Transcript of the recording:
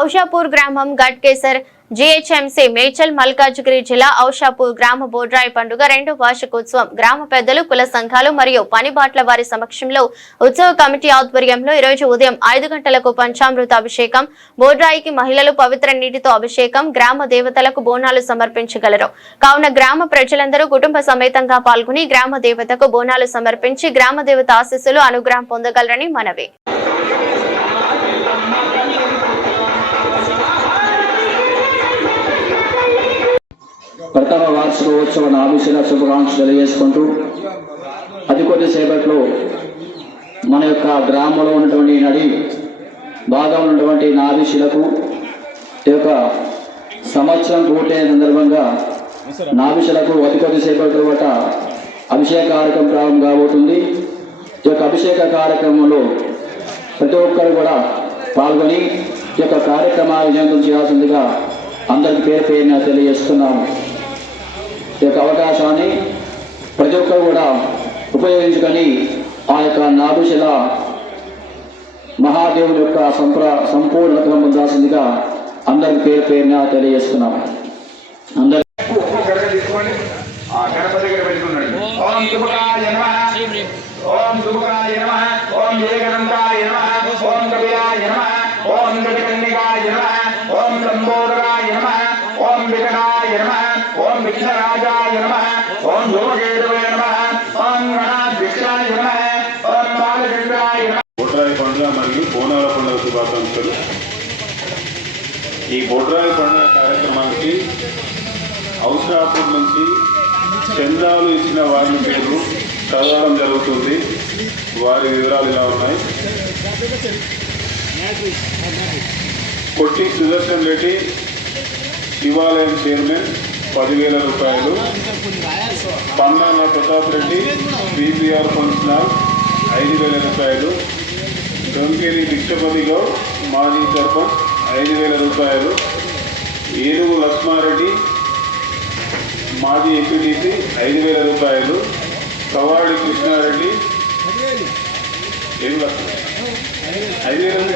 ఔషాపూర్ గ్రామం గట్కేసర్ జీహెచ్ఎంసీ మేడ్చల్ మల్కాజ్గిరి జిల్లా ఔషాపూర్ గ్రామ బోడ్రాయి పండుగ 2వ వార్షికోత్సవం గ్రామ పెద్దలు కుల సంఘాలు మరియు పనిబాట్ల వారి సమక్షంలో ఉత్సవ కమిటీ ఆధ్వర్యంలో ఈ రోజు ఉదయం 5 గంటలకు పంచామృత అభిషేకం బోడ్రాయికి మహిళలు పవిత్ర నీటితో అభిషేకం గ్రామ దేవతలకు బోనాలు సమర్పించగలరు కావున గ్రామ ప్రజలందరూ కుటుంబ సమేతంగా పాల్గొని గ్రామ దేవతకు బోనాలు సమర్పించి గ్రామ దేవత ఆశీస్సులు అనుగ్రహం పొందగలరని మనవి। ప్రథమ వార్షికోత్సవ నాభిశిల శుభాకాంక్షలు తెలియజేసుకుంటూ అతి కొద్దిసేపట్లో మన యొక్క గ్రామంలో ఉన్నటువంటి నడి భాగంలో ఉన్నటువంటి నాభిశిలకు ఈ యొక్క సంవత్సరం పూర్తయిన సందర్భంగా నాభిశిలకు అతి కొద్దిసేపట్లో గట అభిషేక కార్యక్రమం ప్రారంభం కాబోతుంది। ఈ యొక్క అభిషేక కార్యక్రమంలో ప్రతి ఒక్కరు కూడా పాల్గొని ఈ యొక్క కార్యక్రమాన్ని విజయవంతం చేయాల్సిందిగా అందరికి పేరు పేరున తెలియజేస్తున్నాము। ఈ యొక్క అవకాశాన్ని ప్రతి ఒక్కరు కూడా ఉపయోగించుకొని ఆ యొక్క నాభిశిల మహాదేవుని యొక్క సంపూర్ణ అనుగ్రహం పొందాల్సిందిగా అందరికి పేరు పేరున తెలియజేస్తున్నాము। ओम गजकन्निकाय नमः ओम लंबोदराय नमः ओम विकटाय नमः ओम विघ्नराजाय नमः ओम धूमकेतवे नमः ओम गणाध्यक्षाय नमः ओम बालचंद्राय नमः। బోడ్రాయి పండుగ మరియు బోనాల పండుగ శుభాకాంక్షలు। ఈ బోడ్రాయి పండుగ కార్యక్రమానికి ఔషాపూర్ నుంచి చందాలు ఇచ్చిన వారి పేర్లు చదవడం జరుగుతుంది। వారి వివరాలు ఇలా ఉన్నాయి। కొట్టి సుదర్శన్ రెడ్డి శివాలయం చైర్మన్ 10,000 రూపాయలు। పన్నాన ప్రతాప్ రెడ్డి బీపీఆర్ ఫంక్షన్ 5,000 రూపాయలు। గంకేరి భిక్షపతి గౌడ్ మాజీ సర్పంచ్ 5,000 రూపాయలు। ఏనుగు లక్ష్మారెడ్డి మాజీ ఎంపీటీసీ 5,000 రూపాయలు। కవాడి కృష్ణారెడ్డి 5,000